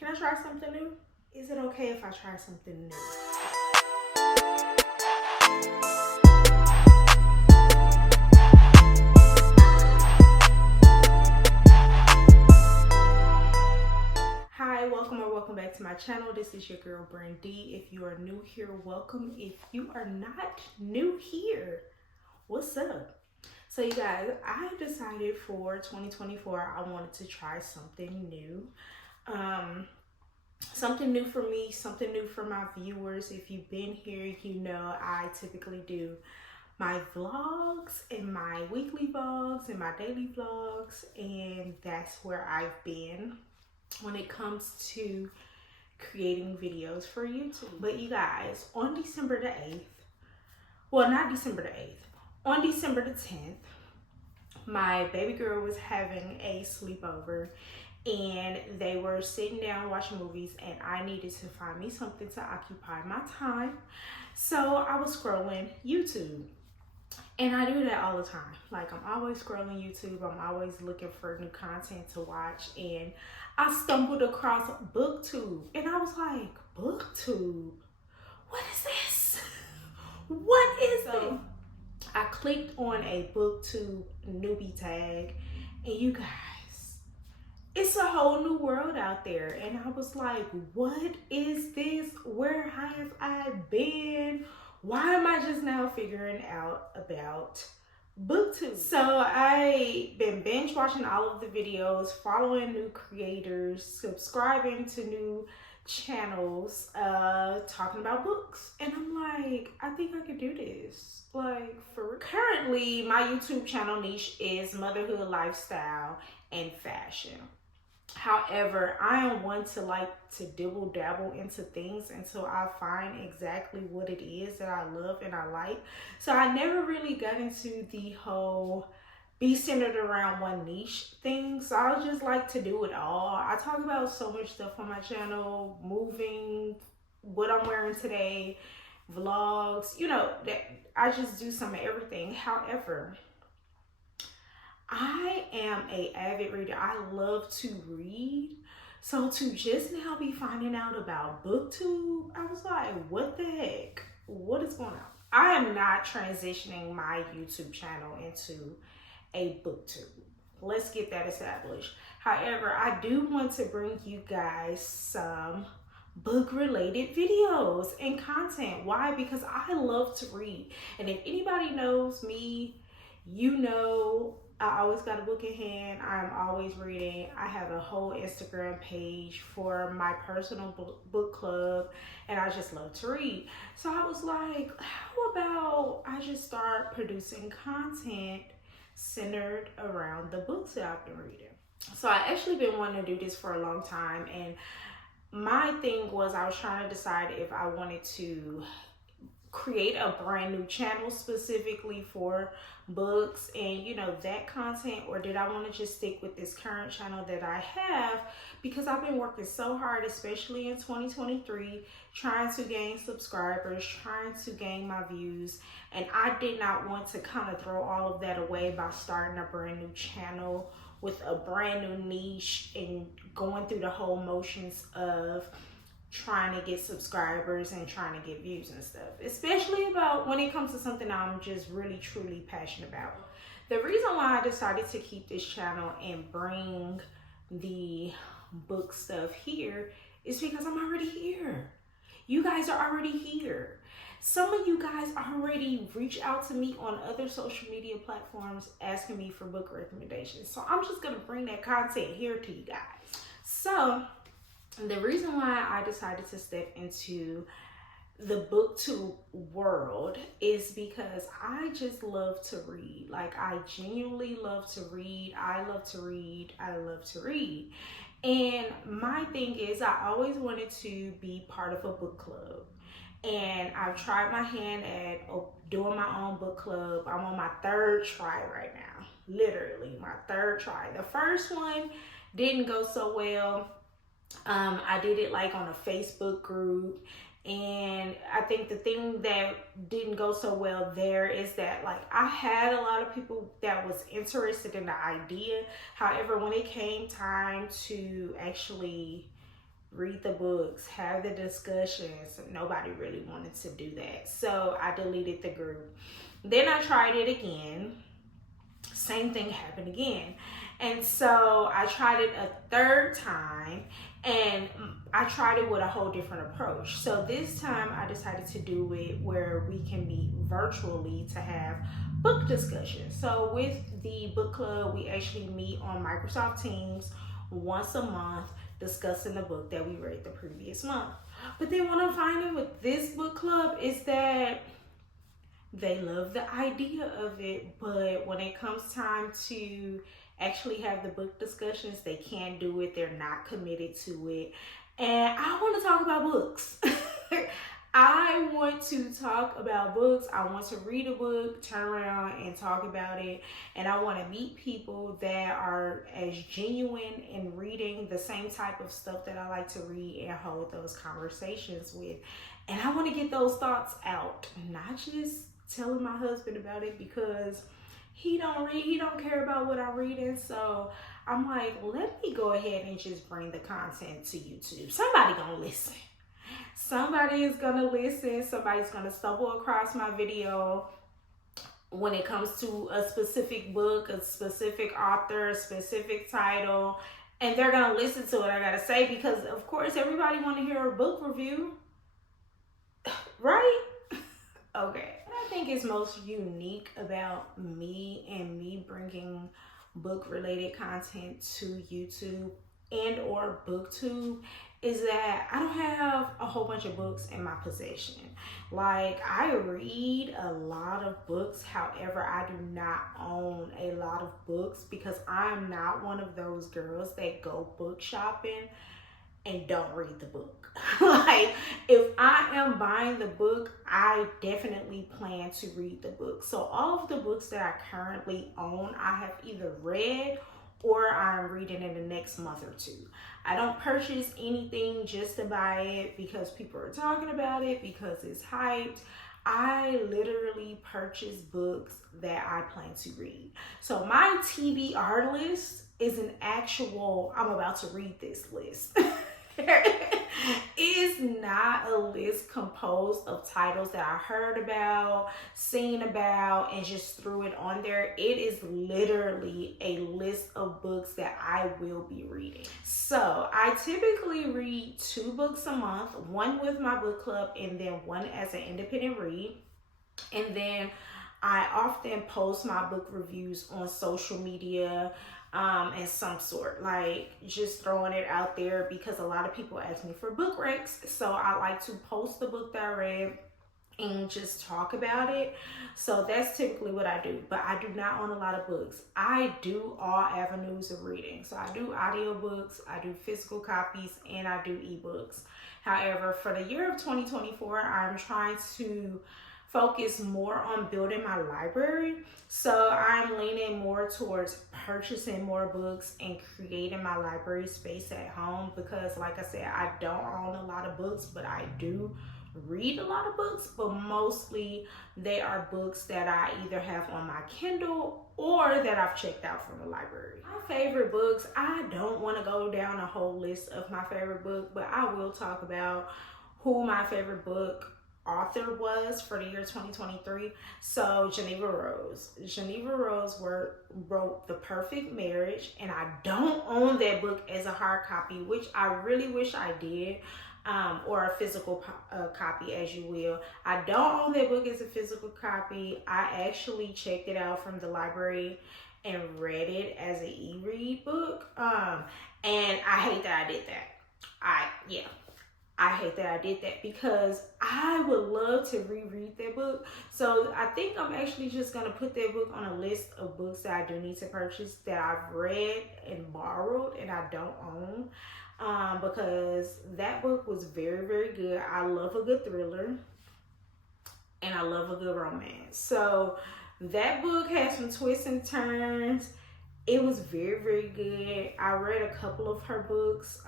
Can I try something new? Is it okay if I try something new? Hi, welcome back to my channel. This is your girl Brandy. If you are new here, welcome. If you are not new here, what's up? So you guys, I decided for 2024 I wanted to try something new. Something new for me, something new for my viewers. If you've been here, you know I typically do my vlogs and my weekly vlogs and my daily vlogs, and that's where I've been when it comes to creating videos for YouTube. But you guys, on December the 8th, well, not December the 8th, on December the 10th, my baby girl was having a sleepover and they were sitting down watching movies, and I needed to find me something to occupy my time. So I was scrolling YouTube, and I do that all the time. Like, I'm always scrolling YouTube. I'm always looking for new content to watch, and I stumbled across BookTube, and I was like, BookTube? What is this? What is this? I clicked on a BookTube newbie tag, and you guys, it's a whole new world out there. And I was like, what is this? Where have I been? Why am I just now figuring out about BookTube? So I've been binge watching all of the videos, following new creators, subscribing to new channels, talking about books. And I'm like, I think I could do this. Like, for currently, my YouTube channel niche is motherhood, lifestyle, and fashion. However, I am one to like to dibble dabble into things until I find exactly what it is that I love and I like. So I never really got into the whole be centered around one niche thing. So I just like to do it all. I talk about so much stuff on my channel, moving, what I'm wearing today, vlogs, you know, that I just do some of everything. However, I am an avid reader. I love to read. So to just now be finding out about BookTube, I was like, what the heck? What is going on? I am not transitioning my YouTube channel into a BookTube. Let's get that established. However, I do want to bring you guys some book-related videos and content. Why? Because I love to read. And if anybody knows me, you know I always got a book in hand. I'm always reading. I have a whole Instagram page for my personal book club, and I just love to read. So I was like, how about I just start producing content centered around the books that I've been reading? So I actually been wanting to do this for a long time, and my thing was I was trying to decide if I wanted to create a brand new channel specifically for books and, you know, that content, or did I want to just stick with this current channel that I have, because I've been working so hard, especially in 2023, trying to gain subscribers, trying to gain my views, and I did not want to kind of throw all of that away by starting a brand new channel with a brand new niche and going through the whole motions of trying to get subscribers and trying to get views and stuff, especially about when it comes to something I'm just really truly passionate about. The reason why I decided to keep this channel and bring the book stuff here is because I'm already here. You guys are already here. Some of you guys already reach out to me on other social media platforms asking me for book recommendations. So I'm just gonna bring that content here to you guys. So the reason why I decided to step into the BookTube world is because I just love to read. Like, I genuinely love to read. I love to read. I love to read. And my thing is, I always wanted to be part of a book club. And I've tried my hand at doing my own book club. I'm on my third try right now. Literally, my third try. The first one didn't go so well. I did it like on a Facebook group, and I think the thing that didn't go so well there is that, like, I had a lot of people that was interested in the idea. However, when it came time to actually read the books, have the discussions. Nobody really wanted to do that. So I deleted the group. Then I tried it again. Same thing happened again. And so I tried it a third time, and I tried it with a whole different approach. So this time I decided to do it where we can meet virtually to have book discussions. So with the book club, we actually meet on Microsoft Teams once a month, discussing the book that we read the previous month. But then what I'm finding with this book club is that they love the idea of it, but when it comes time to actually have the book discussions, they can't do it. They're not committed to it. And I want to talk about books. I want to talk about books. I want to read a book, turn around and talk about it. And I want to meet people that are as genuine in reading the same type of stuff that I like to read and hold those conversations with. And I want to get those thoughts out, not just telling my husband about it because he don't read, he don't care about what I'm reading. So I'm like, let me go ahead and just bring the content to YouTube. Somebody gonna listen. Somebody is gonna listen. Somebody's gonna stumble across my video when it comes to a specific book, a specific author, a specific title, and they're gonna listen to what I gotta say because of course everybody wanna hear a book review, right? Okay. What I think is most unique about me and me bringing book related content to YouTube and or BookTube is that I don't have a whole bunch of books in my possession. Like, I read a lot of books, however, I do not own a lot of books because I'm not one of those girls that go book shopping and don't read the book. Like, if I am buying the book, I definitely plan to read the book. So all of the books that I currently own, I have either read or I'm reading in the next month or two. I don't purchase anything just to buy it because people are talking about it, because it's hyped. I literally purchase books that I plan to read. So my TBR list is an actual, I'm about to read this list. It's not a list composed of titles that I heard about, seen about, and just threw it on there. It is literally a list of books that I will be reading. So I typically read 2 books a month, one with my book club and then one as an independent read. And then I often post my book reviews on social media and some sort, like just throwing it out there because a lot of people ask me for book recs. So I like to post the book that I read and just talk about it. So that's typically what I do, but I do not own a lot of books. I do all avenues of reading. So I do audiobooks, I do physical copies, and I do ebooks. However, for the year of 2024, I'm trying to focus more on building my library. So I'm leaning more towards purchasing more books and creating my library space at home because, like I said, I don't own a lot of books, but I do read a lot of books, but mostly they are books that I either have on my Kindle or that I've checked out from the library. My favorite books, I don't want to go down a whole list of my favorite book, but I will talk about who my favorite book author was for the year 2023. So Geneva Rose wrote The Perfect Marriage, and I don't own that book as a hard copy, which I really wish I did, or a physical copy, as you will. I don't own that book as a physical copy. I actually checked it out from the library and read it as an e-read book, and I hate that I did that. I hate that I did that because I would love to reread that book. So I think I'm actually just going to put that book on a list of books that I do need to purchase that I've read and borrowed and I don't own, because that book was very, very good. I love a good thriller and I love a good romance. So that book has some twists and turns. It was very, very good. I read a couple of her books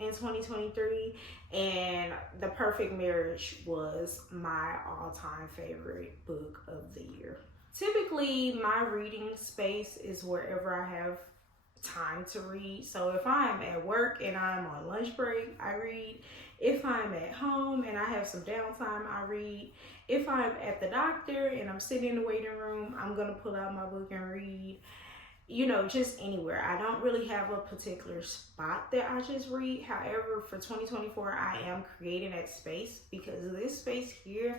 in 2023, and The Perfect Marriage was my all-time favorite book of the year. Typically, my reading space is wherever I have time to read. So if I'm at work and I'm on lunch break, I read. If I'm at home and I have some downtime, I read. If I'm at the doctor and I'm sitting in the waiting room, I'm gonna pull out my book and read. You know, just anywhere. I don't really have a particular spot that I just read. However, for 2024, I am creating that space because this space here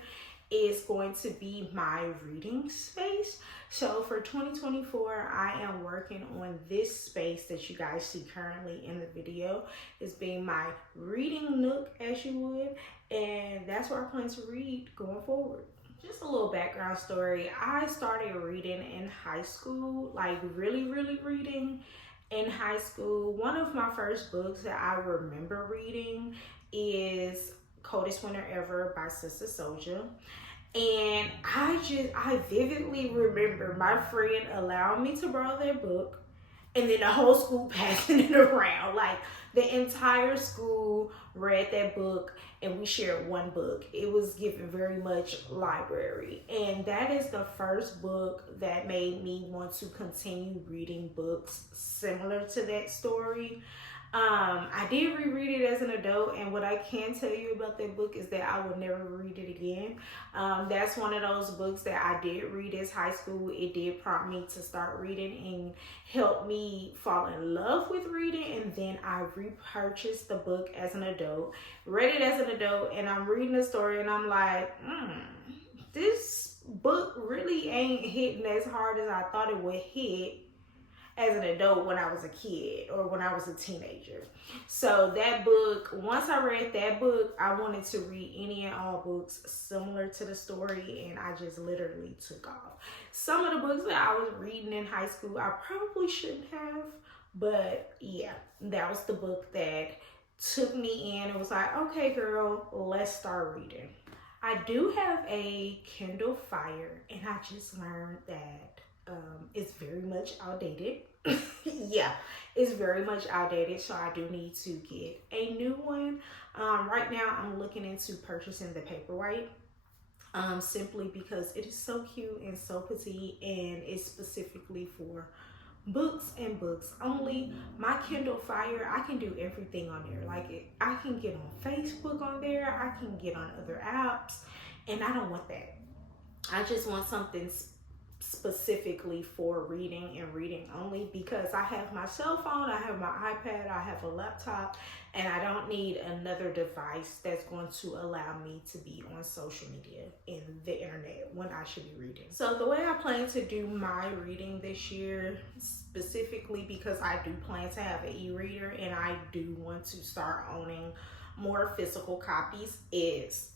is going to be my reading space. So for 2024, I am working on this space that you guys see currently in the video. It's being my reading nook, as you would, and that's where I plan to read going forward. Just a little background story. I started reading in high school, like really reading in high school. One of my first books that I remember reading is Coldest Winter Ever by Sister Soldier. And I vividly remember my friend allowing me to borrow their book and then the whole school passing it around. Like the entire school read that book and we shared one book. It was given very much library. And that is the first book that made me want to continue reading books similar to that story. I did reread it as an adult, and what I can tell you about that book is that I will never read it again. That's one of those books that I did read as high school. It did prompt me to start reading and help me fall in love with reading, and then I repurchased the book as an adult, read it as an adult, and I'm reading the story and I'm like, this book really ain't hitting as hard as I thought it would hit as an adult when I was a kid or when I was a teenager. So that book, once I read that book, I wanted to read any and all books similar to the story, and I just literally took off. Some of the books that I was reading in high school, I probably shouldn't have, but yeah, that was the book that took me in. It was like, okay girl, let's start reading. I do have a Kindle Fire, and I just learned that it's very much outdated. Yeah, it's very much outdated, so I do need to get a new one. Right now I'm looking into purchasing the Paperwhite, simply because it is so cute and so petite, and it's specifically for books and books only. My Kindle Fire, I can do everything on there. Like I can get on Facebook on there, I can get on other apps, and I don't want that. I just want something specifically for reading and reading only, because I have my cell phone, I have my iPad, I have a laptop, and I don't need another device that's going to allow me to be on social media and the internet when I should be reading. So the way I plan to do my reading this year, specifically because I do plan to have an e-reader and I do want to start owning more physical copies, is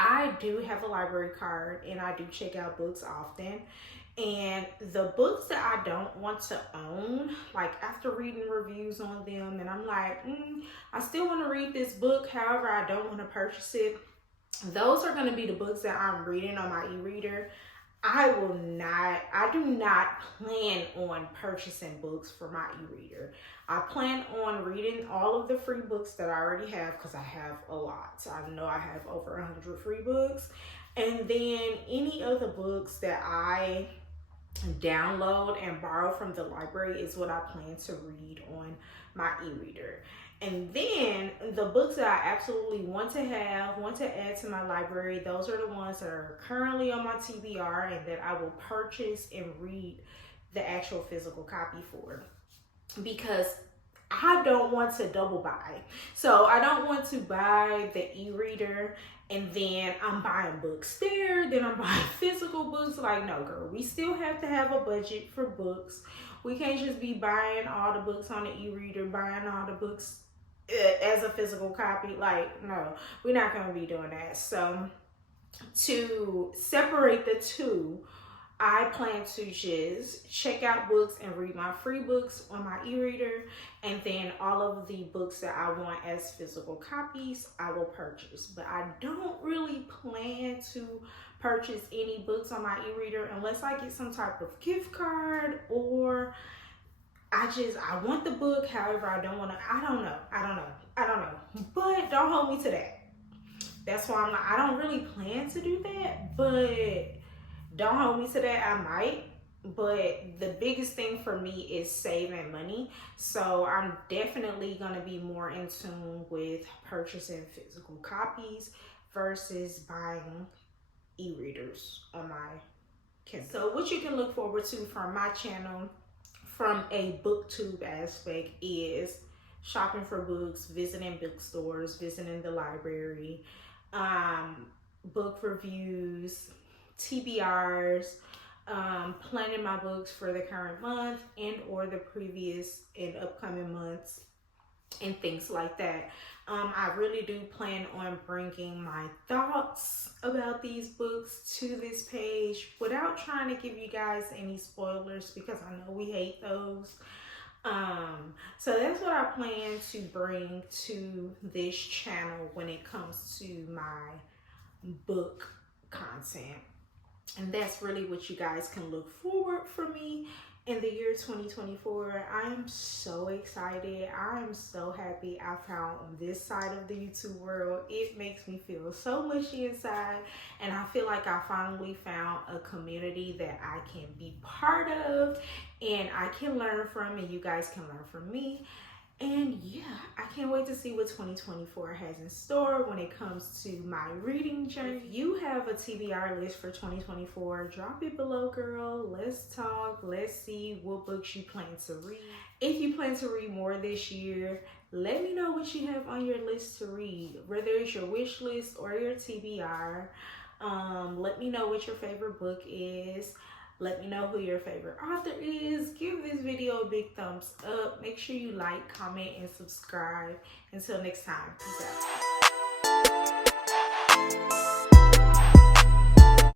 I do have a library card and I do check out books often. And the books that I don't want to own, like after reading reviews on them and I'm like, I still want to read this book, however I don't want to purchase it, those are going to be the books that I'm reading on my e-reader. I do not plan on purchasing books for my e-reader. I plan on reading all of the free books that I already have, because I have a lot. I know I have over 100 free books. And then any other books that I download and borrow from the library is what I plan to read on my e-reader. And then the books that I absolutely want to add to my library, those are the ones that are currently on my TBR and that I will purchase and read the actual physical copy for. Because I don't want to double buy. So I don't want to buy the e-reader and then I'm buying books there, then I'm buying physical books. Like, no girl, we still have to have a budget for books. We can't just be buying all the books on the e-reader, buying all the books as a physical copy. Like, no, we're not going to be doing that. So to separate the two, I plan to just check out books and read my free books on my e-reader, and then all of the books that I want as physical copies, I will purchase. But I don't really plan to purchase any books on my e-reader unless I get some type of gift card, or I want the book, however I don't want to, I don't know. But don't hold me to that. That's why I'm like, I don't really plan to do that, but don't hold me to that. I might. but the biggest thing for me is saving money. So I'm definitely going to be more in tune with purchasing physical copies versus buying e-readers on my Kindle. So what you can look forward to from my channel from a BookTube aspect is shopping for books, visiting bookstores, visiting the library, book reviews, TBRs, planning my books for the current month and or the previous and upcoming months, and things like that. I really do plan on bringing my thoughts about these books to this page without trying to give you guys any spoilers, because I know we hate those. So that's what I plan to bring to this channel when it comes to my book content. And that's really what you guys can look forward from me in the year 2024. I am so excited. I am so happy I found on this side of the YouTube world. It makes me feel so mushy inside, and I feel like I finally found a community that I can be part of and I can learn from, and you guys can learn from me. And yeah, I can't wait to see what 2024 has in store when it comes to my reading journey. If you have a TBR list for 2024, drop it below, girl. Let's talk. Let's see what books you plan to read. If you plan to read more this year, let me know what you have on your list to read, whether it's your wish list or your TBR. Let me know what your favorite book is. Let me know who your favorite author is. Give this video a big thumbs up. Make sure you like, comment, and subscribe. Until next time, peace out.